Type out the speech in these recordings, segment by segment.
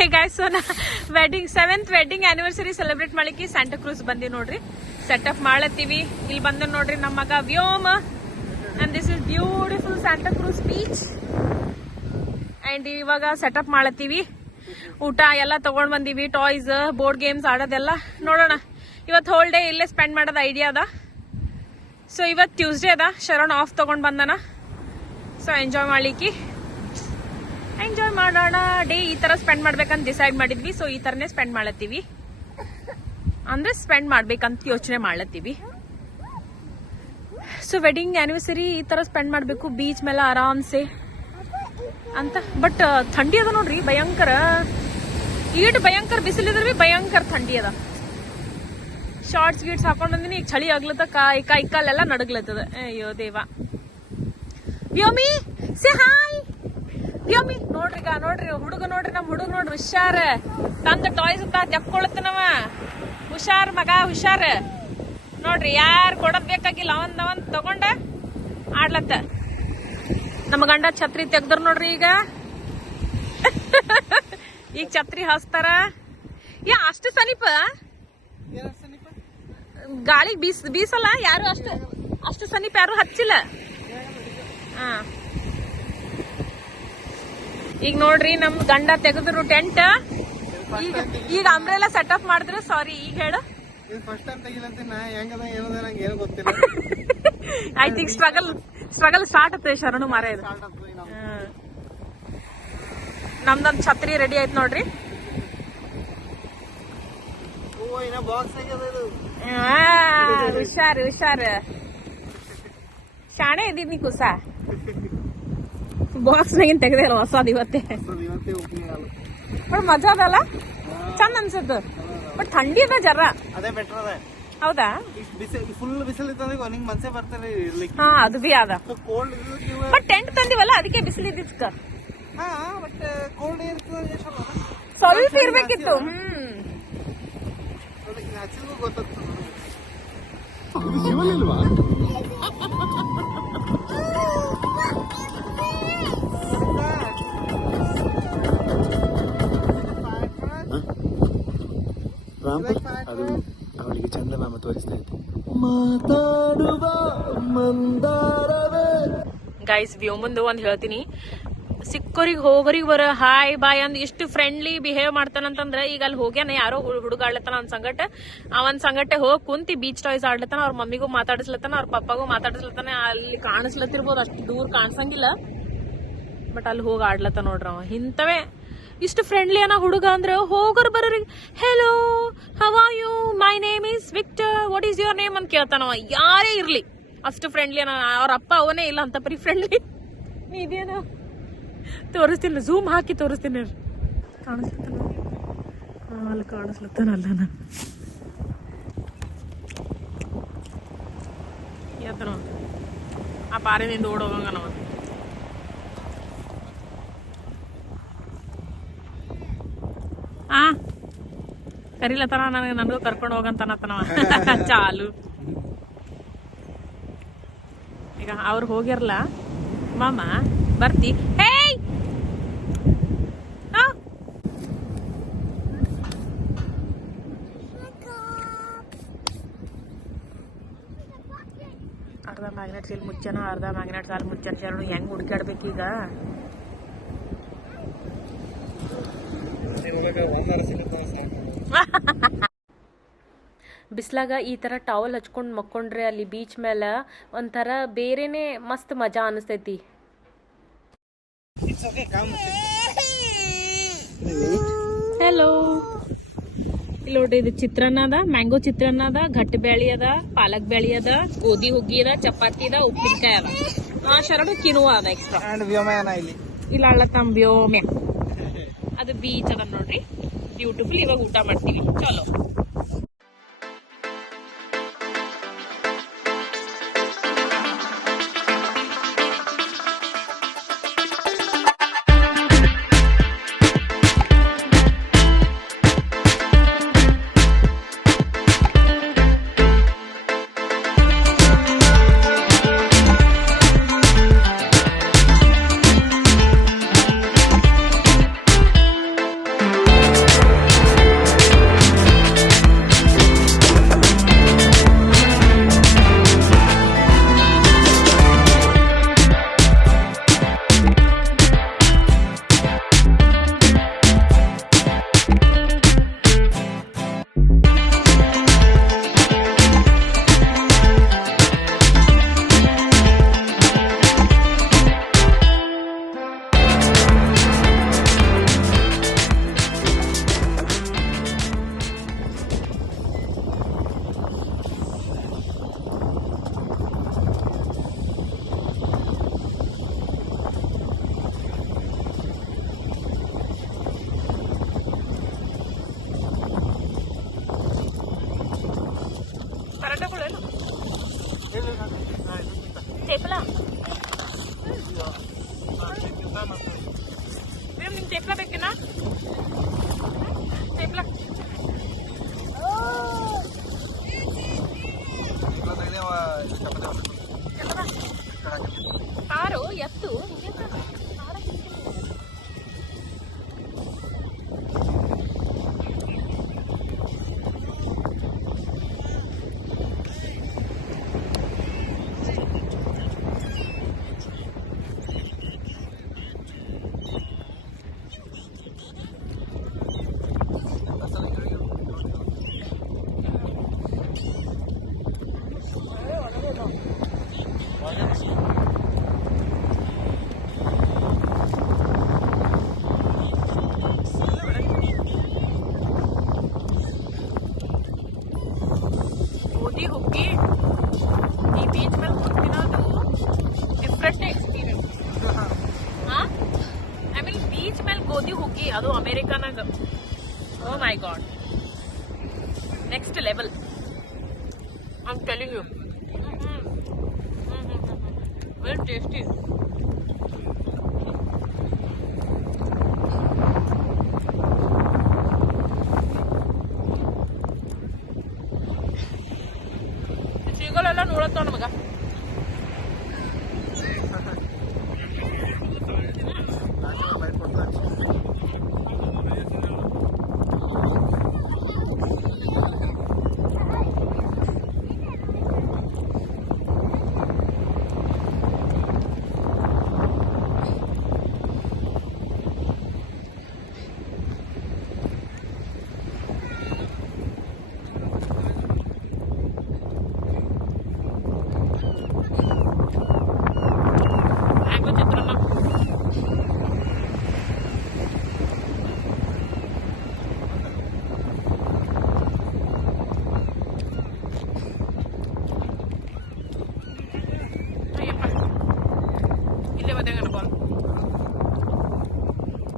ಹೇ guys, so ನಾ seventh wedding anniversary celebrate ಮಾಡ್ಲಿಕ್ಕೆ Santa Cruz ಬಂದಿ ನೋಡ್ರಿ. ಸೆಟಪ್ ಮಾಡತ್ತೀವಿ. ಇಲ್ಲಿ ಬಂದ ನೋಡ್ರಿ ನಮ್ಮ ಮಗ ವ್ಯೋಮ. And this is beautiful Santa Cruz beach. And ಇವಾಗ ಸೆಟಪ್ ಮಾಡತ್ತೀವಿ. ಊಟ ಎಲ್ಲ ತಗೊಂಡ್ ಬಂದೀವಿ. ಟಾಯ್ಸ್, ಬೋರ್ಡ್ ಗೇಮ್ಸ್ ಆಡೋದೆಲ್ಲ ನೋಡೋಣ. ಇವತ್ತು ಹೋಲ್ ಡೇ ಇಲ್ಲೇ ಸ್ಪೆಂಡ್ ಮಾಡೋದು ಐಡಿಯಾ ಅದ. ಸೊ ಇವತ್ತು ಟ್ಯೂಸ್ಡೇ ಅದ. ಶರಣ್ ಆಫ್ ತಗೊಂಡ್ ಬಂದನ. ಸೊ ಎಂಜಾಯ್ ಮಾಡೋಣ. ಡೇ ಈ ತರ ಸ್ಪೆಂಡ್ ಮಾಡ್ಬೇಕಂತ ಡಿಸೈಡ್ ಮಾಡಿದ್ವಿ. ಸೊ ಈ ತರನೇ ಸ್ಪೆಂಡ್ ಮಾಡತ್ತೀವಿ. ಅಂದ್ರೆ ಸ್ಪೆಂಡ್ ಮಾಡ್ಬೇಕಂತ ಯೋಚನೆ ಮಾಡ್ಲತ್ತೀವಿ. ಸೊ ವೆಡ್ಡಿಂಗ್ ಆನಿವರ್ಸರಿ ಈ ತರ ಸ್ಪೆಂಡ್ ಮಾಡ್ಬೇಕು ಬೀಚ್ ಮೇಲೆ ಆರಾಮ್ಸೆ ಅಂತ. ಬಟ್ ಥಂಡಿ ಅದ ನೋಡ್ರಿ, ಭಯಂಕರ. ಈಟ್ ಭಯಂಕರ ಬಿಸಿಲಿದ್ರೆ ಬಿ ಭಯಂಕರ ಥಂಡಿ ಅದ. ಶಾರ್ಟ್ಸ್ ಗೀಟ್ಸ್ ಹಾಕೊಂಡ್ ಬಂದಿನಿ. ಈಗ ಚಳಿ ಆಗ್ಲತ್ತ. ಕೈ ಕಾಲೆಲ್ಲ ನಡಗ್ಲತ್ತದ. ಅಯ್ಯೋ ದೇವ. ವ್ಯೋಮಿ ಸೇ ಹಾಯ್. ವ್ಯೋಮಿ ನೋಡ್ರಿ ಹುಡುಗ ನೋಡ್ರಿ. ನಮ್ ಹುಡುಗ ನೋಡ್ರಿ ಹುಷಾರ್. ತಂದ ಟಾಯ್ಸ್ ತೆಕ್ಕೊಳತ್ತನವ. ಹುಷಾರ್ ಮಗ, ಹುಷಾರ್ ನೋಡ್ರಿ. ಯಾರು ಕೊಡೋದ್ ಬೇಕಾಗಿಲ್ಲ, ಅವನ್ ತಗೊಂಡ ಆಡ್ಲತ್ತ. ನಮ್ಮ ಗಂಡ ಛತ್ರಿ ತೆಗ್ದ್ರ ನೋಡ್ರಿ. ಈಗ ಛತ್ರಿ ಹಸ್ತಾರ. ಅಷ್ಟು ಸಮೀಪ ಗಾಳಿ ಬೀಸಲ್ಲ. ಯಾರು ಅಷ್ಟು ಸಮೀಪ ಯಾರು ಹಚ್ಚಿಲ್ಲ. ಈಗ ನೋಡ್ರಿ ನಮ್ ಗಂಡ ತೆಗೆದ್ರು ಟೆಂಟ್. ಈಗ ಅಂಬ್ರೆಲ್ಲ ಸೆಟಪ್ ಮಾಡಿದ್ರು. ಸಾರಿ, ಈಗ ಹೇಳು. ಐ ಥಿಂಕ್ ಸ್ಟ್ರಗಲ್ ಸ್ಟಾರ್ಟ್ ಆಗುತ್ತೆ. ಶರಣು ಮಾರ ಇದು. ನಮ್ದೊಂದ್ ಛತ್ರಿ ರೆಡಿ ಆಯ್ತು ನೋಡ್ರಿ. ಹುಷಾರ್ ಶಾಣೆ ಇದೀನಿ ಕುಸ. ಬಾಕ್ಸ್ ನಾಗಿನ್ ತೆಗ್ದೆ ಅಲ್ಲ ಹೊಸದ್ ಇವತ್ತೇ. ಬಟ್ ಮಜಾ ಅದಲ್ಲ, ಚಂದ ಅನ್ಸತ್ತು. ಬಟ್ ಥಂಡಿ ಅದ ಜರ. ಅದೇ ಬೆಟರ್ ಅದ. ಹೌದಾ? ಫುಲ್ ಬಿಸಿಲು ಇತ್ತಂದ್ರೆ ನಿಂಗೆ ಮನ್ಸೆ ಬರ್ತಾರೆ. ಹಾ, ಅದು ಬಿ ಅದ. ಬಟ್ ಟೆಂಟ್ ತಂದಿವಲ್ಲ, ಅದಕ್ಕೆ ಬಿಸಿಲು ಇದ್ದಿತ್ತ. ಬಟ್ ಕೋಲ್ಡ್ ಇರ್ತದೆ, ಸ್ವಲ್ಪ ಇರ್ಬೇಕಿತ್ತು. ಗೊತ್ತಾಗ್ತದೆ. ಅದು ಅವಳಿಗೆ ಚಂದಮಾಮ ತೋರಿಸ್ತಾ ಇತ್ತು. ಮಾತಾಡುವ ಮಂದಾರವೇ. ಗೈಸ್, ವ್ಯೋಮಂದು ಒಂದ್ ಹೇಳ್ತೀನಿ. ಸಿಕ್ಕೋರಿಗೆ ಹೋಗೋರಿಗೆ ಬರ ಹಾಯ್ ಬಾಯ್ ಅಂದ್ ಇಷ್ಟು ಫ್ರೆಂಡ್ಲಿ ಬಿಹೇವ್ ಮಾಡ್ತಾನಂತಂದ್ರ, ಈಗ ಅಲ್ಲಿ ಹೋಗ್ಯಾನ ಯಾರೋ ಹುಡುಗ ಆಡ್ಲತ್ತಾನ ಅವನ್ ಸಂಗಟೆ ಹೋಗಿ ಕುಂತಿ ಬೀಚ್ ಟಾಯ್ಸ್ ಆಡ್ಲತ್ತಾನ. ಅವ್ರ ಮಮ್ಮಿಗೂ ಮಾತಾಡಿಸ್ಲತ್ತಾನ, ಅವ್ರ ಪಪ್ಪಾಗೂ ಮಾತಾಡಿಸ್ಲತ್ತಾನ. ಅಲ್ಲಿ ಕಾಣಿಸ್ಲತ್ತಿರ್ಬೋದು, ಅಷ್ಟು ದೂರ ಕಾಣಿಸಂಗಿಲ್ಲ. ಬಟ್ ಅಲ್ಲಿ ಹೋಗಿ ಆಡ್ಲತ್ತ ನೋಡ್ರ. ಇಂತವೇ ಇಷ್ಟು ಫ್ರೆಂಡ್ಲಿ ಅನ್ನ ಹುಡುಗ ಅಂದ್ರೆ ಹೋಗೋರ್ ಬರೋರಿಗೆ hello, how are you, my name is Victor, what is your name ಅಂತ ಕೇಳ್ತಾನವ. ಯಾರೇ ಇರ್ಲಿ ಅಷ್ಟು ಫ್ರೆಂಡ್ಲಿ ಅನ್ನ. ಅವ್ರ ಅಪ್ಪ ಅವನೇ ಇಲ್ಲ ಅಂತ ಪರಿ ಫ್ರೆಂಡ್ಲಿ. ಇದೇನ ತೋರಿಸ್ತೀನಿ, ಝೂಮ್ ಹಾಕಿ ತೋರಿಸ್ತೀನಿ. ಕಾಣಿಸ್ಲತ್ತಾನ ಅಲ್ಲಿ, ಕಾಣಿಸ್ಲತ್ತಾನಲ್ಲ. ನಾನು ಆ ಪಾರಿನಿಂದ ಓಡೋಗಂಗ ನಾವು. ಕರಿಲತ್ತಾನ ನನಗೂ ಕರ್ಕೊಂಡು ಹೋಗಂತಾನತ್ತನವ. ಚಾಲು. ಈಗ ಅವ್ರು ಹೋಗಿರ್ಲ, ಮಾಮ ಬರ್ತಿ. ಹೇಯ್, ಅರ್ಧ ಮ್ಯಾಗ್ನೆಟ್ಸ್ ಇಲ್ಲಿ ಮುಚ್ಚನ, ಅರ್ಧ ಮ್ಯಾಗ್ನೆಟ್ಸ್ ಅಲ್ಲಿ ಮುಚ್ಚನ. ಶರಣು ಹೆಂಗ್ ಹುಡುಕಾಡ್ಬೇಕೀಗ? ಬಿಸ್ಲಾಗ ಈ ತರ ಟವಲ್ ಹಚ್ಕೊಂಡ್ ಮಕ್ಕೊಂಡ್ರೆ ಅಲ್ಲಿ ಬೀಚ್ ಮೇಲೆ ಒಂಥರ ಬೇರೆನೆ ಮಸ್ತ್ ಮಜಾ ಅನಿಸ್ತೈತಿ. ಹೆಲೋ, ಇಲ್ಲಿ ನೋಡ್ರಿ, ಇದು ಚಿತ್ರಾನ್ನ ಅದ, ಮ್ಯಾಂಗೋ ಚಿತ್ರಾನ್ನ ಅದ, ಘಟ್ಟ ಬ್ಯಾಳಿ ಅದ, ಪಾಲಕ್ ಬ್ಯಾಳಿ ಅದ, ಗೋಧಿ ಹುಗ್ಗಿ ಅದ, ಚಪಾತಿ ಅದ, ಉಪ್ಪಿನಕಾಯಿ ಅದ. ಶರಣ ಕಿನುವ ಅದ ಎಕ್ಸ್ಟ್ರಾ. ಇಲ್ಲ ಅಳ್ಳತ್ತಂ ವ್ಯೋಮ್ಯ. ಅದು ಬೀಚ್ ಅದ ನೋಡ್ರಿ, ಬ್ಯೂಟಿಫುಲ್. ಇವಾಗ ಊಟ ಮಾಡ್ತೀವಿ. ಚಲೋ. Oh my god. Next level. I'm telling you. Very tasty. ಸೀಗಳೆಲ್ಲ ನೋಡತ್ತಾವ ನಮಗ.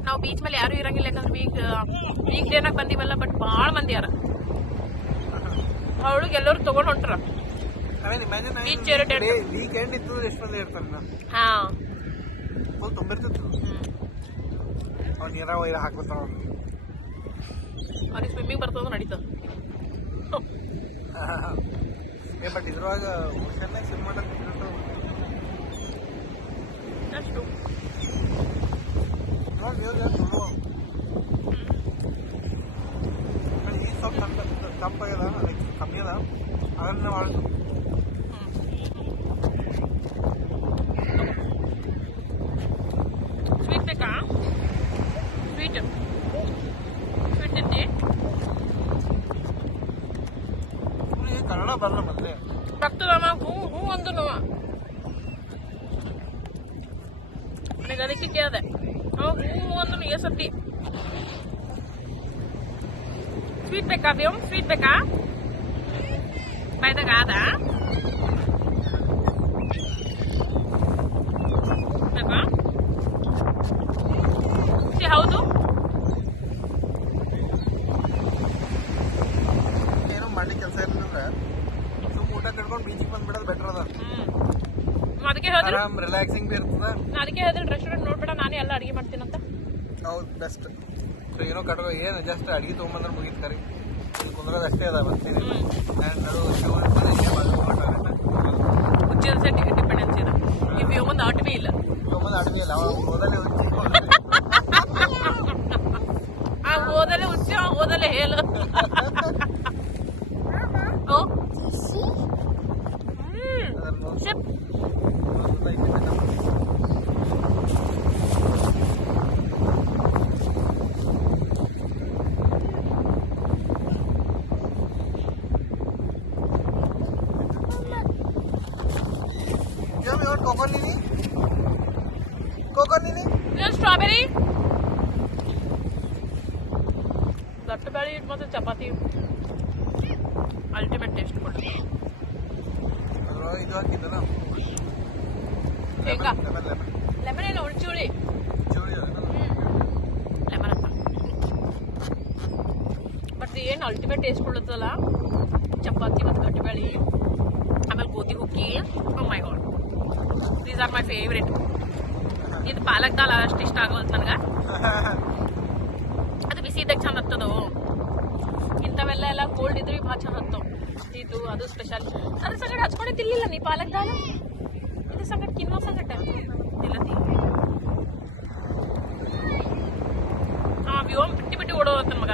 ನಾವು ಬೀಚ್ ಮೇಲೆ ಯಾರು ಇರಂಗಿಲ್ಲ, ಯಾಕಂದ್ರೆ ವೀಕ್ ಡೇನಾಗ ಬಂದಿವಲ್ಲ. ಬಟ್ ಭಾಳ ಮಂದಿ ಯಾರ ಅವಳಿಗೆ ಎಲ್ಲರೂ ತಗೊಂಡ್ ಹೊಂಟ್ರ. ಬೀಚ್ ವೀಕೆಂಡ್ ಇತ್ತು ಎಷ್ಟು ಮಂದಿ ಇರ್ತಾರ. ಹಾ, ಫುಲ್ ತುಂಬಿರ್ತಿತ್ತು. ಅವ್ನು ನೀರಾಗ ಒಯ್ದು ಹಾಕ್ಬಿಡ್ತಾರ. ಅವ್ರಿಗೆ ಸ್ವಿಮ್ಮಿಂಗ್ ಬರ್ತದ ನಡೀತದ. ಬಟ್ ಇದ್ರೊಳಗ ಓಷನ್ನಾಗ ಸ್ವಿಮ್ ಮಾಡಕ್ಕೆ ಅಷ್ಟು ಈ ಸ್ವಲ್ಪ ತಂಪಾಗ್ಯದ, ಲೈಕ್ ಕಮ್ಮಿ ಅದ, ಅದನ್ನ ಮಾಡೋದು. ಸ್ವೀಟ್ ಬೇಕಾ? Sweet sweet ತಿಂತಿ? ಕನ್ನಡ ಬರಲ್ಲ ಮೊದಲೇ. ಬರ್ತದಮ್ಮ. ಹೂ ಹೂ ಅಂದು ನೋವ ನನಗೆ ಅದಕ್ಕೆ ಕೇಳಿದೆ. ಹೂ ಅಂದು ಎಸತ್ತಿ. ಸ್ವೀಟ್ ಬೇಕಾ ಬೇವು? ಸ್ವೀಟ್ ಬೇಕಾ? ಬಾಯ್ದಾಗ ಆದ ಬೇಕಾ? ಹೌದು. ಏನು ಮಾಡಿ ಕೆಲಸ ಇರಲಿಲ್ಲ, ಸುಮ್ ಊಟ ಕಟ್ಕೊಂಡು ಬೀಚಿಗೆ ಬಂದ್ಬಿಡೋದು ಬೆಟರ್ ಅದ. ಅದಕ್ಕೆ ಹೇಳಿದ್ರು ಆರಾಮ್ ರಿಲ್ಯಾಕ್ಸಿಂಗ್ ಬಿ ಇರ್ತದ. ಅದಕ್ಕೆ ಹೇಳಿದ್ರು ರೆಸ್ಟೋರೆಂಟ್ ನೋಡ್ಬೇಡ, ನಾನೇ ಎಲ್ಲ ಅಡಿಗೆ ಮಾಡ್ತೀನಂತ. ಹೌದು, ಬೆಸ್ಟ್. ಸೊ ಏನೋ ಕಟ್ಕೊ, ಏನು ಜಸ್ಟ್ ಅಡಿಗೆ ತೊಗೊಂಬಂದ್ರೆ ಮುಗಿತು ಕರಿ. ಕುಂದ್ರದ ಅಷ್ಟೇ ಅದ ಬರ್ತೀನಿ. ಹುಚ್ಚಿನ ಡಿಪೆಂಡೆನ್ಸಿ ಇದೆ. ಇವು ಒಂದು ಆಟ ಬಿ ಇಲ್ಲ. ಅಡಿಗೆ ಇಲ್ಲ, ಓದಲೇ ಆ ಓದಲೆ ಹುಚ್ಚ, ಓದಲೆ ಹೇಳು. ಸಿಪ್ ಸ್ಟ್ರಾಬೆರಿ ದಟ್ಟು ಬೇಳೆ ಮತ್ತು ಚಪಾತಿ ಅಲ್ಟಿಮೇಟ್ ಟೇಸ್ಟ್ ಕೊಡ್ತೀವಿ. ಇದು ಹಾಕಿದ್ದಲ್ಲ ಶೇಂಗಾ ಲೆಮನ್ ಇಲ್ಲ, ಹುಳಿ ಲೆಮನ್ ಅಂತ. ಬಟ್ ಏನು ಅಲ್ಟಿಮೇಟ್ ಟೇಸ್ಟ್ ಕೊಡುತ್ತಲ್ಲ ಚಪಾತಿ ಮತ್ತು ಗಟ್ಟಿಬೇಳೆ, ಆಮೇಲೆ ಗೋಧಿ ಹುಕ್ಕಿ. Oh my god, these are my favourite. ಇದು ಪಾಲಕ್ ದಾಲ್ ಅಷ್ಟು ಇಷ್ಟ ಆಗೋದು ನನಗೆ. ಅದು ಬಿಸಿ ಇದ್ದಾಗ ಚಂದ ಹತ್ತದು. ಇಂಥವೆಲ್ಲ ಎಲ್ಲ ಕೋಲ್ಡ್ ಇದ್ರೂ ಭಾಳ ಚಂದ ಹತ್ತವು. ಇದು ಅದು ಸ್ಪೆಷಲ್. ಅದ್ರ ಸಂಗಟ ಹಚ್ಕೊಂಡೆ ತಿನ್ಲಿಲ್ಲ ನೀ ಪಾಲಕ್ ದಾಲ್? ಇದು ಸಂಗಟ ಕಿನ್ವ ಸಂಗಟ ತಿನ್ನತಿ. ವ್ಯೋಮ್ ಬಿಟ್ಟು ಓಡೋದಂತ ಮಗ.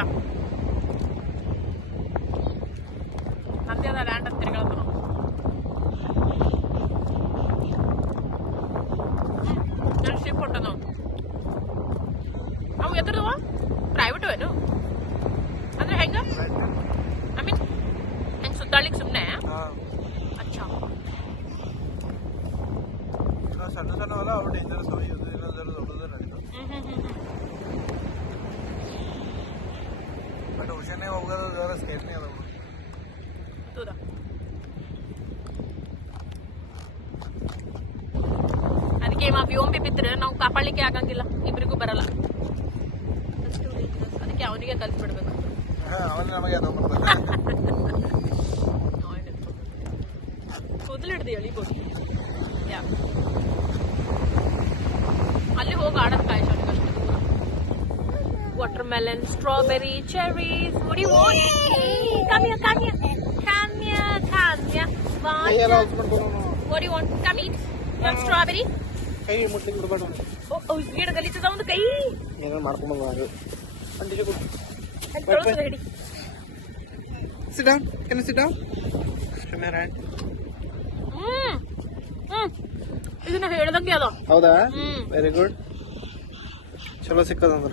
ನಂದೇ ಅದ ಲ್ಯಾಂಡ್ ಅಂತ ತಿರ್ಗಾಡ್ತಾನ. ಶಿಪ್ ಹೊಂಟ ನಾವು. ಅವು ಎದ್ರದವ? ಪ್ರೈವೇಟ್ ಏನು ಅಂದ್ರೆ ಹೆಂಗ? ಐ ಮೀನ್ ಹೆಂಗೆ ಸುತ್ತಾಡ್ಲಿಕ್ಕೆ ಸುಮ್ಮನೆ? ಅಚ್ಚಾ, ಸಣ್ಣ ಸಣ್ಣವಲ್ಲ, ಅವ್ರು ಡೇಂಜರಸ್ ಅವ. ಏನಾದ್ರು ದೊಡ್ಡದು ನಡೀತದೆ. ಬಟ್ ಓಷನ್ನೇ ಹೋಗೋದು ಜರ ಸ್ಕೇರ್ನೇ ಅದ. ಹೌದಾ? ಅದಕ್ಕೆ ವ್ಯೋಮ್ ಬಿ ಬಿದ್ದರೆ ನಾವು ಕಾಪಾಡಲಿಕ್ಕೆ ಆಗಂಗಿಲ್ಲ, ಇಬ್ಬರಿಗೂ ಬರಲ್ಲ. ಅದಕ್ಕೆ ಅವನಿಗೆ ಕಲ್ಸ್ಬಿಡ್ಬೇಕು. ಅವನು ನಮಗೆ ಅದು ಕೂದಲು ಹಿಡ್ದು ಎಳಿಬೋದು. ಯಾ ಅಲ್ಲಿ ಹೋಗಿ ಆಡೋದು ಕಾಯ್ಸ ಅಷ್ಟು ದೂರ. Watermelon, strawberry, Cherries. What do you want? Come here, come here. Come here, come here. What do you want? Come eat. You want strawberry? ಕೈ ಮುಟ್ಲಿಕ್ಕೆ ಬಿಡಬೇಡ. ಓ ಗಿಡ ಗಲೀಜದ ಒಂದು ಕೈ. ಏನೇನು ಮಾಡ್ಕೊಂಡು ಅದು ಅಂಟಿಗೆ ಕೊಡು. ಕಳಿಸೋದು ಹಿಡಿ. Sit down. Can you sit down? Come here, right? ಇದನ್ನ ಹೇಳ್ದಂಗೆ ಅದ. ಹೌದಾ? Very good. ಚಲೋ ಸಿಕ್ಕದಂದ್ರ.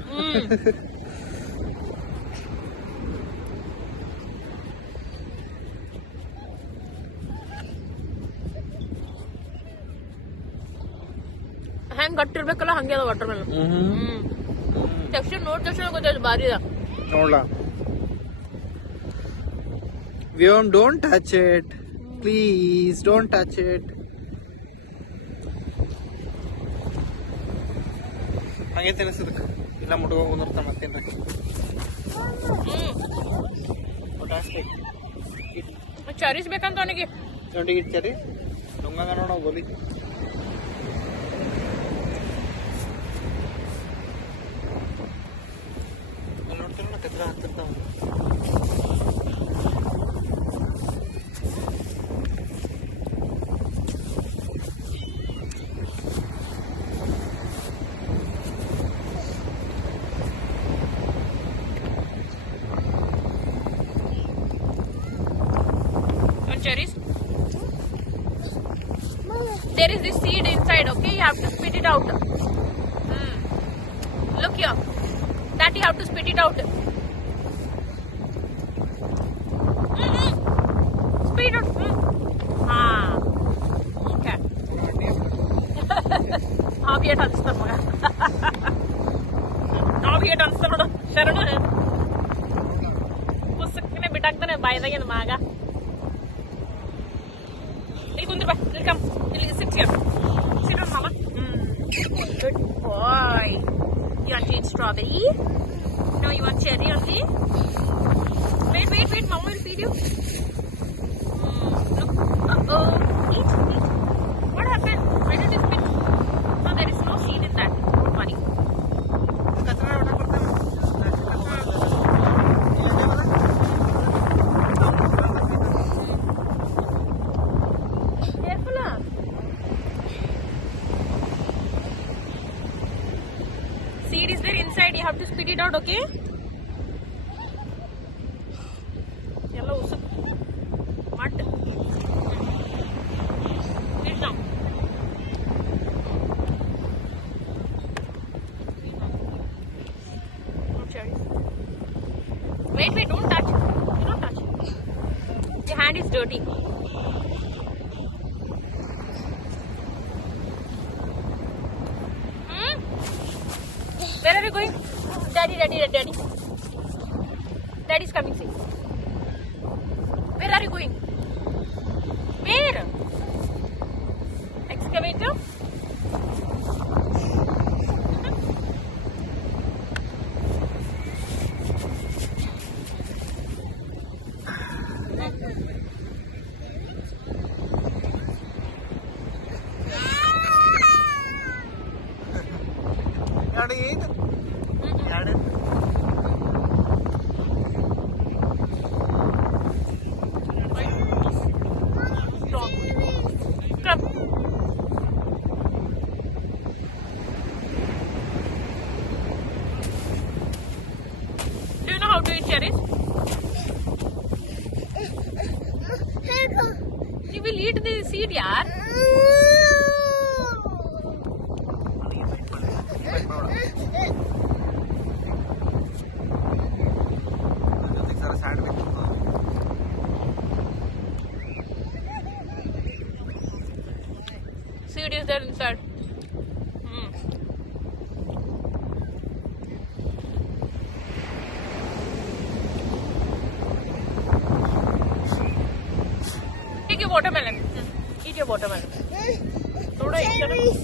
ಹೆಂಗ್ ಗಟ್ಟಿರ್ಬೇಕಲ್ಲ ಹಂಗೆ ಅದ ವಾಟರ್ ಮೆಲನ್. ಟೆಕ್ಸ್ಚರ್ ನೋಡಿದ ತಕ್ಷಣ ಗೊತ್ತಾಯ್ತು ಭಾರಿ ಅದ. ನೋಡ್ಲಾ. Vyom, don't touch it. Please, don't touch it. ಹಂಗೆ ತಿನ್ನಿಸದಕ್ಕೆ ಇಲ್ಲ ಮುಟ್ಕೋಗಿ ಬಂದಿರ್ತಾನೆ ಮತ್ತೇನ್ರಿ. ಚರೀಸ್ ಬೇಕಂತ ಅವನಿಗೆ. ನೋಡಿ ಇಡ್ಚಾರಿ ನುಂಗಂಗ ನೋಡೋ ಗೋಲಿ. ನೋಡ್ತೀನಿ ಕತ್ರ ಹಾಕ್ತಿರ್ತಾವ. Cherries. There is this seed inside, okay? You have to spit it out. Look here. That you have to spit it out. Spit it out. Okay. Now we are done. Now we are done. Sharon. Pusakne bitakne baidagin maga. Come. Sit here. Sit down, Mama. Good boy. You want to eat strawberry? No, you want cherry only? Wait. Mama will feed you. Look. Uh-oh. Eat. What happened? Why did you spit? No, there is no seed in that. Don't worry. Seed is there inside. You have to spit it out, okay? Yellow usuk. Mud. Sit down. No cherries. Wait, don't touch. Don't touch. Your hand is dirty. Where are you going? Daddy. Daddy's coming, see. Where are you going? Where? Excavator? Do you know how to eat cherries? You will eat the seed, yaar. Seed is there inside. Take your watermelon. Eat your watermelon. Cherries.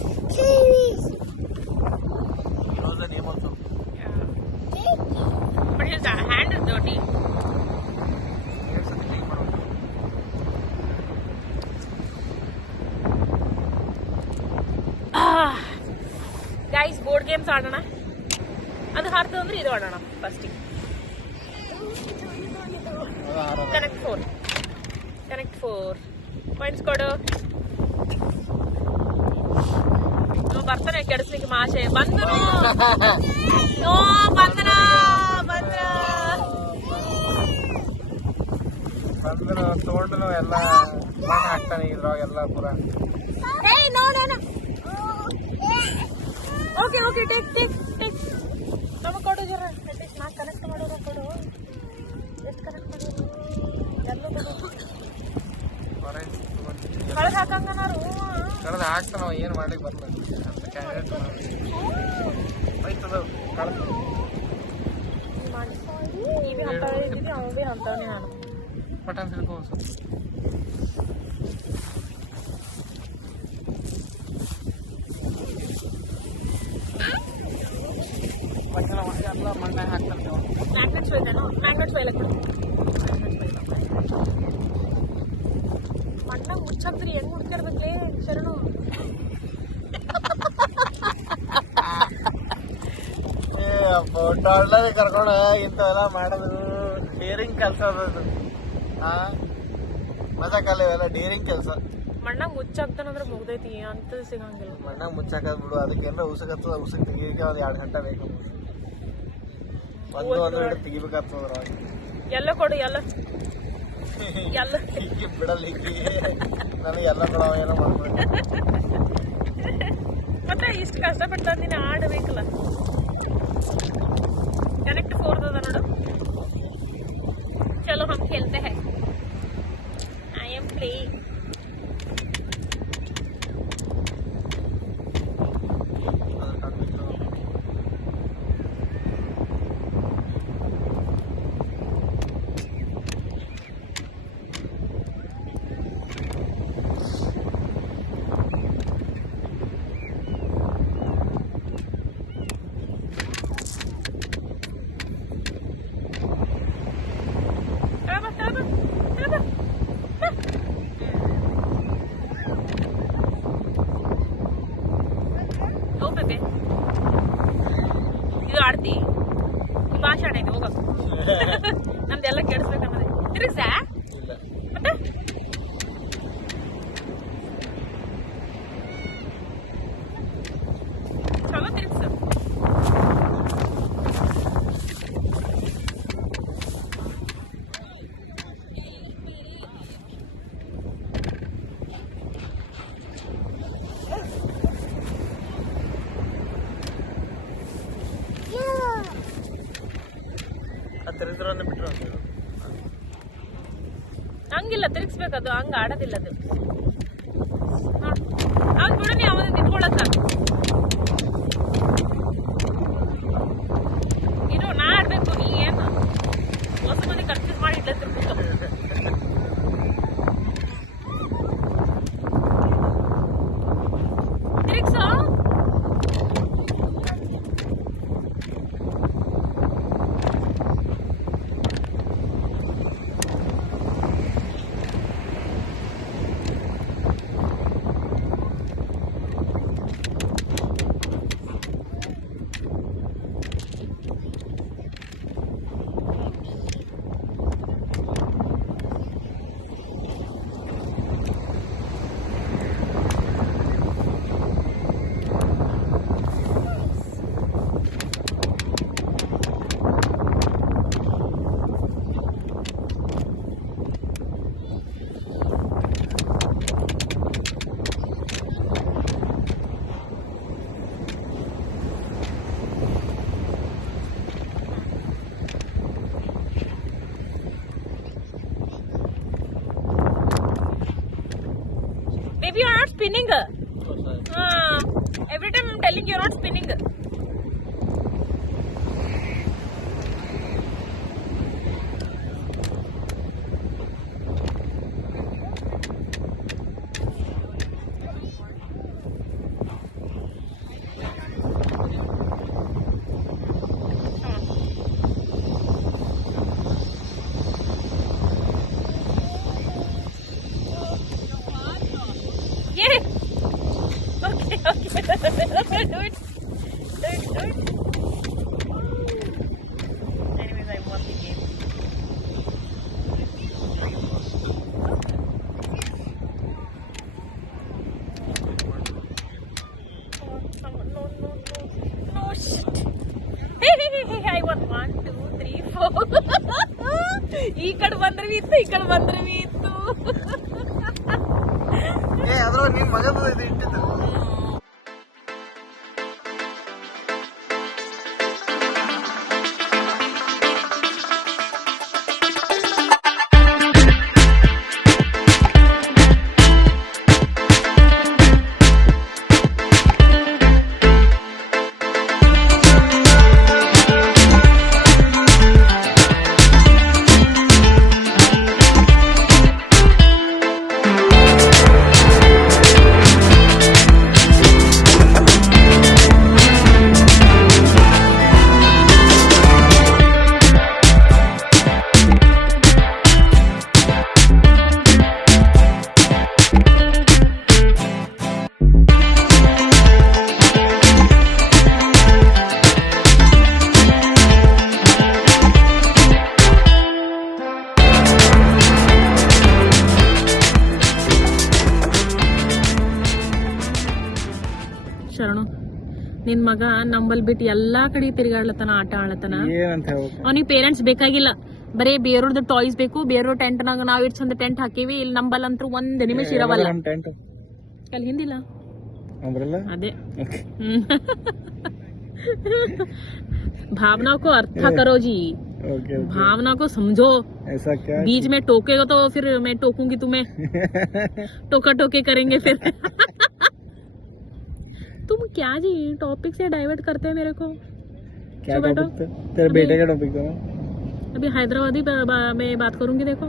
He knows the name also. Yeah. But his hand is dirty. Sequence ಆಡೋಣ. ಅದು ಹಾರ್ತದ ಅಂದ್ರೆ ಇದು ಆಡೋಣ ಫಸ್ಟಿಗೆ. Connect 4 points ಕೊಡು. ಬರ್ತಾನೆ ಕೆಡಿಸ್ಲಿಕ್ಕೆ ಮಾಶೆ. ಬಂದನು ಬಂದನ ಬಂದ್ರು ತೊಗೊಂಡು ಎಲ್ಲ ಮಣ್ಣು ಹಾಕ್ತಾನೆ ಇದ್ರಾಗೆಲ್ಲ ಪೂರ. ನೋಡೋಣ. ಓಕೆ ಟೇಕ್ ನಮಗೆ ಕೊಡು ಜರ. ನಾ ಕನೆಕ್ಟ್ ಮಾಡೋರ ಕೊಡು. ಎಷ್ಟು ಕನೆಕ್ಟ್ ಮಾಡೋರು ಎಲ್ಲ ಕಳೆದು ಹಾಕಂಗ ಕಳೆದು ಹಾಕ್ತಾನ ಏನು ಮಾಡ್ಲಿಕ್ಕೆ ಬರ್ತದೆ. ಆಯ್ತದ ಕಳೆದು ನೀ ಭೀ ಅಂತಾವ ಇದ್ದೀವಿ, ಅವ ಭೀ ಅಂತಾವನೇ. ನಾನು ಪಟಾನ್ ತಿಳ್ಕೊ ಸ್ವಲ್ಪ. ಎಲ್ಲ ಮಣ್ಣಾಗ ಹಾಕ್ತಾನೆ. ಮ್ಯಾಗ್ನೆಟ್ಸ್ ಒಯ್ದಾನು. ಮ್ಯಾಗ್ನೆಟ್ಸ್ ಒಯ್ಲಕ್ ಬಿಡು. ಮಣ್ಣಾಗ ಮುಚ್ಚಾಕ್ತೀರಿ ಹೆಂಗ್ ಹುಡ್ಕಿರ್ಬೇಕ್ಲೇ ಶರಣು. ಟೊಳ್ಳದೆ ಕರ್ಕೊಂಡು ಇಂಥವೆಲ್ಲ ಮಾಡೋದು ಡೇರಿಂಗ್ ಕೆಲಸ ಅದದು. ಮಜಾಕಲ್ಲ ಇವೆಲ್ಲ ಡೇರಿಂಗ್ ಕೆಲಸ. ಮಣ್ಣಾಗ ಮುಚ್ಚಾಕ್ತಾನಂದ್ರೆ ಮುಗ್ದೈತಿ ಅಂತ ಸಿಗಂಗಿಲ್ಲ. ಮಣ್ಣಾಗ ಮುಚ್ಚಾಕದ್ ಬಿಡು. ಅದಕ್ಕೆ ಏನಾರ ಉಸುಕತ್ತದ ಉಸುಕ್ ತೆಗಿಲಿಕ್ಕೆ ಒಂದು 2 ಗಂಟೆ ಬೇಕು. ಒಂದು ಹಿಡಿದು ತೆಗಿಬೇಕಾಗ್ತದ್ರ. ಎಲ್ಲ ಕೊಡು. ಎಲ್ಲ ಹಿಕ್ಕಿ ಬಿಡಲ್ಲ. ಹಿಕ್ಕಿ ನನಗೆ ಎಲ್ಲ ಬಿಡವ ಏನೋ ಮಾಡ್ಬೇಕು. ಮತ್ತೆ ಇಷ್ಟು ಕಷ್ಟಪಟ್ಟು ತಂದಿನ ಆಡಬೇಕಲ್ಲ. कनेक्ट 4 नोಡು. चलो हम खेलते हैं. I am playing. ಇದು ಆಡ್ತಿ ಭಾಷಣ ಇದು ಹೋಗ. ನಮ್ದೆಲ್ಲ ಕೇಳಿಸ್ಬೇಕನ್ನೋದೇ ತಿರುಗ್ಸಾ ಮತ್ತೆ ಚಲೋ ತಿರುಗ್ಸ. ಹಂಗಿಲ್ಲ ತಿರುಗಿಸ್ಬೇಕದು. ಹಂಗ ಆಡೋದಿಲ್ಲ ಅದು. ಹಂಗ್ ಬಿಡು. ನೀ ಅವನ್ನ ನಿಂತ್ಕೊಳ್ಳತ್ತ ಇನ್ನು ನಾ ಆಡ್ಬೇಕು. ನೀ ಏನು ಹೊಸ ಮಂದಿ ಕನ್ಫ್ಯೂಸ್ ಮಾಡಿ ಇಡ್ಲ ತಿರ್ಬೇಕು. ತಿರುಗ್ಸೋ. Maybe you're not spinning. Every time I'm telling you, you're not spinning. Yeah. Okay. Do it. ಈ ಕಡೆ ಬಂದ್ರೆ ಇತ್ತು, ಈ ಕಡೆ ಬಂದ್ರೆ ಇತ್ತು. ಅದ್ರೊಳಗೆ ನಿನ್ ಮಗದ ಇದು ಇಟ್ಟಿದ್ದು. ಶರಣು, ನಿನ್ ಮಗ ನಂಬಲ್ ಬಿಟ್ಟು ಎಲ್ಲಾ ಕಡೆ ತಿರುಗಾಡ್ಲತನ, ಆಟ ಆಡ್ಲತನ. ಏನಂತ ಹೇಳ್ಬೇಕು? ಅವ್ನಿಗೆ ಪೇರೆಂಟ್ಸ್ ಬೇಕಾಗಿಲ್ಲ, ಬರೇ ಬೇರೆಯವ್ರದ್ದು ಟಾಯ್ಸ್ ಬೇಕು. ಬೇರೆಯವ್ರ ಟೆಂಟ್ ನಾಗ ನಾವ್ ಇಟ್ ಚಂದ ಟೆಂಟ್ ಹಾಕಿವಿ, ಇಲ್ಲಿ ನಂಬಲ್ಲಂತೂ ಒಂದ್ ನಿಮಿಷ ಇರವಲ್ಲ. ಟೆಂಟ್ ಅಲ್ಲಿ ಹಿಂದಿಲ್ಲ ಅದೇ. भावना को अर्थ करो जी, भावना को समझो. ऐसा क्या? बीच में टोकेगा तो फिर मैं टोकूंगी तुम्हें. टोका टोके करेंगे फिर. तुम क्या जी टॉपिक से डाइवर्ट करते हैं मेरे को. क्या टॉपिक? तेरे बेटे का टॉपिक था. अभी हैदराबादी में बात करूंगी, देखो.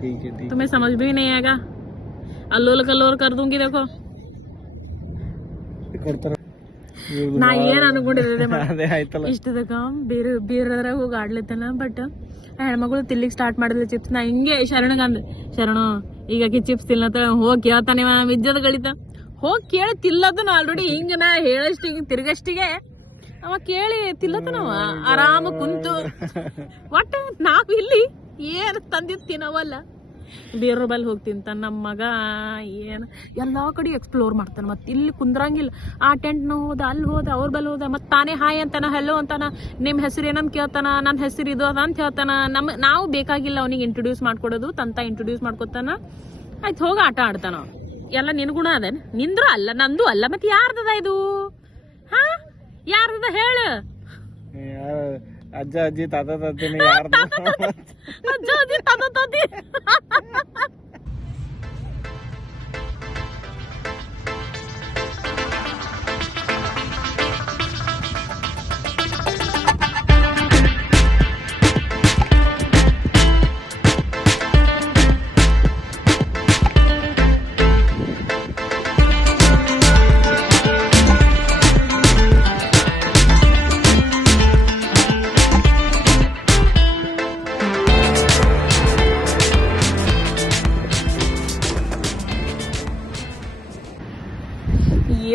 ठीक है, ठीक. तुम्हें समझ भी नहीं आएगा, अल्लोल कल्लोल कर दूंगी. देखो ನಾ ಏನ್ ಅನ್ಕೊಂಡಿದ್ದೆ ಇಷ್ಟ ತಕ ಬೇರೆದ್ರಾಗ ಹೋಗಿ ಆಡ್ಲತ್ತನ. ಬಟ್ ಹೆಣ್ಮಗಳು ತಿನ್ಲಿಕ್ ಸ್ಟಾರ್ಟ್ ಮಾಡಿದ್ಲ ಚಿಪ್ಸ್. ನಾ ಹಿಂಗೆ ಶರಣಗಂದ್, ಶರಣು ಈಗ ಆಕಿ ಚಿಪ್ಸ್ ತಿನ್ನತ್ತ ಹೋಗಿ ಕೇಳ್ತಾನೆ, ವಿದ್ಯದ ಗಳಿತ ಹೋಗಿ ಕೇಳಿ ತಿಲ್ಲದನ. ಆಲ್ರೆಡಿ ಹಿಂಗ ನಾ ಹೇಳಷ್ಟು ಹಿಂಗ ತಿರ್ಗಷ್ಟಿಗೆ ಅವ ಕೇಳಿ ತಿಲ್ಲತನವ ಆರಾಮ ಕುಂತು. ಒಟ್ಟು ನಾವ್ ಇಲ್ಲಿ ಏನ್ ತಂದಿದ್ ತಿನ್ನವಲ್ಲ, ಬೇರೆ ಬಲ್ ಹೋಗಿ ತಿಂತಾನ. ನಮ್ಮ ಮಗ ಏನ್ ಎಲ್ಲಾ ಕಡೆ ಎಕ್ಸ್ಪ್ಲೋರ್ ಮಾಡ್ತಾನ. ಮತ್ ಇಲ್ಲಿ ಕುಂದ್ರಂಗಿಲ್ಲ. ಆ ಟೆಂಟ್ ನ ಹೋದ, ಅಲ್ಲಿ ಹೋದ, ಅವ್ರ ಬಲ್ ಹೋದ, ಮತ್ ತಾನೇ ಹಾಯ್ ಅಂತಾನ, ಹೆಲೋ ಅಂತಾನ, ನಿಮ್ ಹೆಸರು ಏನಂತ ಕೇಳ್ತಾನ, ನನ್ ಹೆಸರು ಇದು ಅದ ಅಂತ ಹೇಳ್ತಾನ. ನಾವು ಬೇಕಾಗಿಲ್ಲ ಅವನಿಗೆ ಇಂಟ್ರೊಡ್ಯೂಸ್ ಮಾಡ್ಕೊಡೋದು, ತಂತ ಇಂಟ್ರೊಡ್ಯೂಸ್ ಮಾಡ್ಕೊತಾನ. ಆಯ್ತು ಹೋಗಿ ಆಟ ಆಡ್ತಾನ. ಎಲ್ಲ ನಿನ್ ಗುಣ ಅದೇನ್? ನಿಂದ್ರು ಅಲ್ಲ, ನಂದು ಅಲ್ಲ, ಮತ್ ಯಾರ್ದದ ಇದು? ಹಾ, ಯಾರ್ದದ ಹೇಳು? ಅಜ್ಜ ಅಜ್ಜಿ ತಾತ ತಾತಿನಿ ಅಜ್ಜ ಅಜ್ಜಿ ತಾತ ತಾತಿ.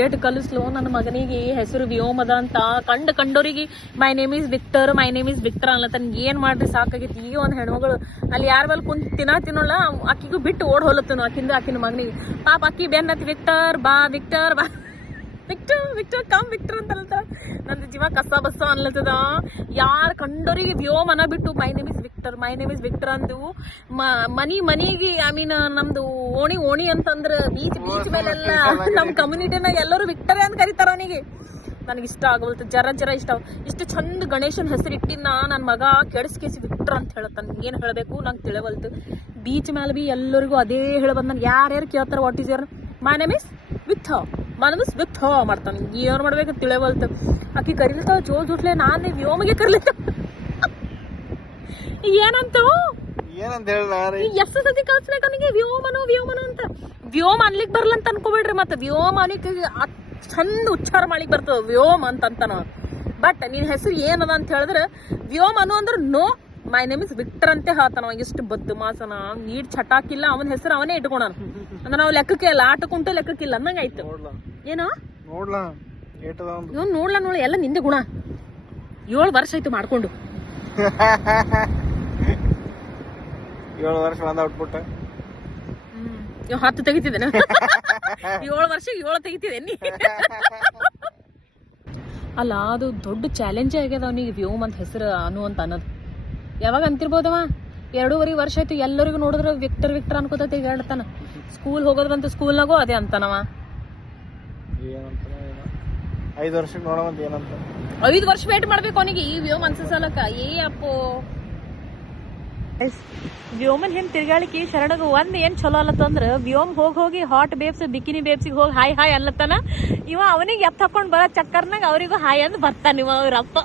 ಏಟ್ ಕಲಿಸ್ಲು ನನ್ನ ಮಗನಿಗೆ ಹೆಸರು ವ್ಯೋಮದ ಅಂತ. ಕಂಡೋರಿಗೆ my name is Victor, my name is Victor ಅನ್ಲತ್ತನ್. ಏನ್ ಮಾಡ್ರಿ ಸಾಕಾಗೈತಿ. ಈಗ ಒಂದ್ ಹೆಣ್ಮಗಳು ಅಲ್ಲಿ ಯಾರ ಬಲ್ ಕುಂತ್ ತಿನ್ನೋಲ್ಲ, ಅಕ್ಕಿಗೂ ಬಿಟ್ಟು ಓಡ್ ಹೋಲತ್ತನು ಆಕಿನ ಮಗನಿಗೆ. ಪಾಪ ಅಕ್ಕಿ ಬೆನ್ನತ್ತಿ ವಿಕ್ಟರ್ ಬಾ, ವಿಕ್ಟರ್ ಬಾ, ವಿಕ್ಟರ್ ವಿಕ್ಟರ್ ಕಮ್ ವಿಕ್ಟರ್ ಅಂತ ಅನ್ಲತ್ತ. ನಂದು ಜೀವ ಕಸ ಬಸ್ಸ ಅನ್ಲತ್ತದ. ಯಾರ ಕಂಡೋರಿಗೆ ವ್ಯೋಮನ ಬಿಟ್ಟು ಮೈ name is Victor, my name is Victor ಅಂದು ಮನಿಗೆ ಐ ಮೀನ್ ನಮ್ದು ಓಣಿ ಅಂತಂದ್ರ ಬೀಚ್ ಮೇಲೆಲ್ಲ ನಮ್ ಕಮ್ಯುನಿಟಿನಾಗ ಎಲ್ಲರೂ ವಿಕ್ಟರ್ ಅಂತ ಕರೀತಾರ ಅವನಿಗೆ. ನನಗೆ ಇಷ್ಟ ಆಗವಲ್ತು, ಜರ ಇಷ್ಟ. ಇಷ್ಟು ಚಂದ ಗಣೇಶನ್ ಹೆಸರು ಇಟ್ಟಿನ ನನ್ ಮಗ ಕೆಡಿಸ್ಕೇಸಿ ವಿಕ್ಟರ್ ಅಂತ ಹೇಳತ್ತಾನ. ಏನ್ ಹೇಳ್ಬೇಕು ನಂಗೆ ತಿಳಿವಲ್ತು. ಬೀಚ್ ಮೇಲೆ ಬಿ ಎಲ್ಲರಿಗೂ ಅದೇ ಹೇಳಬಂದ್. ನನ್ ಯಾರ್ಯಾರು ಕೇಳ್ತಾರ what is your my name is Victor, my name is Victor ಮಾಡ್ತಾನ. ಏನ್ ಮಾಡ್ಬೇಕು ತಿಳಿವಲ್ತು. ಆಕಿ ಕರಿಲಿಕ್ಕ ಜೋಟ್ಲೆ ನಾನೇ ವ್ಯೋಮಗೆ ಕರ್ಲಿಕ್ಕ. ಏನಂತ ಎಷ್ಟು ಸತಿ ಕಳ್ಸ್ಬೇಕು ಅವನಿಗೆ ವ್ಯೋಮನು ಅಂತ. ವ್ಯೋಮ ಅನ್ಲಿಕ್ ಬರ್ಲ ಅಂತ ಅನ್ಕೋಬೇಡ್ರಿ. ಮತ್ತೆ ವ್ಯೋಮ ಅವನಿಗೆ ಚಂದ ಉಚ್ಚಾರ ಮಾಡ್ಲಿಕ್ ಬರ್ತದ ವ್ಯೋಮ ಅಂತಂತಾನ. ಬಟ್ ನಿನ್ ಹೆಸರು ಏನದ ಅಂತ ಹೇಳಿದ್ರೆ ವ್ಯೋಮನು ಅಂದ್ರೆ no, my name is Victor ಅಂತ ಹೇಳ್ತಾನ. ಅವ ಎಷ್ಟು ಬದ್ದು ಮಾಸನ, ನೀಡ್ ಚಟಾಕಿಲ್ಲ, ಅವನ ಹೆಸರು ಅವನೇ ಇಟ್ಕೊಣ. ಅಂದ್ರೆ ನಾವು ಲೆಕ್ಕಕ್ಕೆ ಇಲ್ಲ, ಆಟಕ್ಕುಂಟು ಲೆಕ್ಕಕ್ಕಿಲ್ಲ ಅನ್ನಂಗ ಆಯ್ತು. ಏನೋ ನೋಡ್ಲ ಎಲ್ಲ ನಿಂದೆ ಗುಣ. 7 ವರ್ಷ ಆಯ್ತು ಮಾಡ್ಕೊಂಡು. 7 ವರ್ಷ ಒಂದ್ ಔಟ್ಪುಟ್ 10 ತೆಗಿತಿದ್ದೇನೆ. 7 ವರ್ಷ 7 ತೆಗಿತಿದ್ದೇನೆ. ಅಲ್ಲ ಅದು ದೊಡ್ಡ ಚಾಲೆಂಜ್ ಆಗ್ಯದ ಅವನಿಗೆ ವ್ಯೋಮ್ ಅಂತ ಹೆಸರು ಅನ್ನೋದು. ಯಾವಾಗ ಅಂತಿರ್ಬೋದವ 2.5 ವರ್ಷ ಆಯ್ತು ಎಲ್ಲರಿಗೂ ನೋಡಿದ್ರೆ ವಿಕ್ಟರ್ ಅನ್ಕೋತ ತಿರ್ಗಾಡ್ತಾನ. ಸ್ಕೂಲ್ ಹೋಗೋದ್ ಬಂತು ಸ್ಕೂಲ್ನಾಗೂ ಅದೇ ಅಂತಾನವ. ಏನಂತ 5 ವರ್ಷಕ್ಕೆ ನೋಡೋವಂತ ಏನಂತ 5 ವರ್ಷ ವೇಟ್ ಮಾಡ್ಬೇಕು ಅವನಿಗೆ ಈ ವ್ಯೋಮ್ ಅನ್ಸಲಕ್ಕ. ಏ ಅಪ್ಪೋ ವ್ಯೋಮನ್ ಹೆಂಗ್ ತಿರ್ಗಾಳಿಕೆ ಶರಣಗ ಒಂದ್ ಏನ್ ಚಲೋ ಅಲ್ಲತ್ತಂದ್ರ ವ್ಯೋಮ್ ಹೋಗಿ ಹಾಟ್ ಬೇಬ್ಸ್ ಬಿಕಿನಿ ಬೇಬ್ಸಿಗೆ ಹೋಗಿ ಹಾಯ್ ಅಲ್ಲತ್ತಾನ. ಇವ ಅವನಿಗೆ ಎತ್ ಹಾಕೊಂಡ್ ಬರೋ ಚಕ್ಕರ್ನಾಗ ಅವ್ರಿಗೂ ಹಾಯ್ ಅಂದ್ ಬರ್ತಾನ ಇವ ಅವ್ರಪ್ಪ.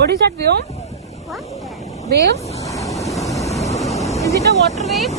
What is that, Vyom? What? Waves? Is it a water wave?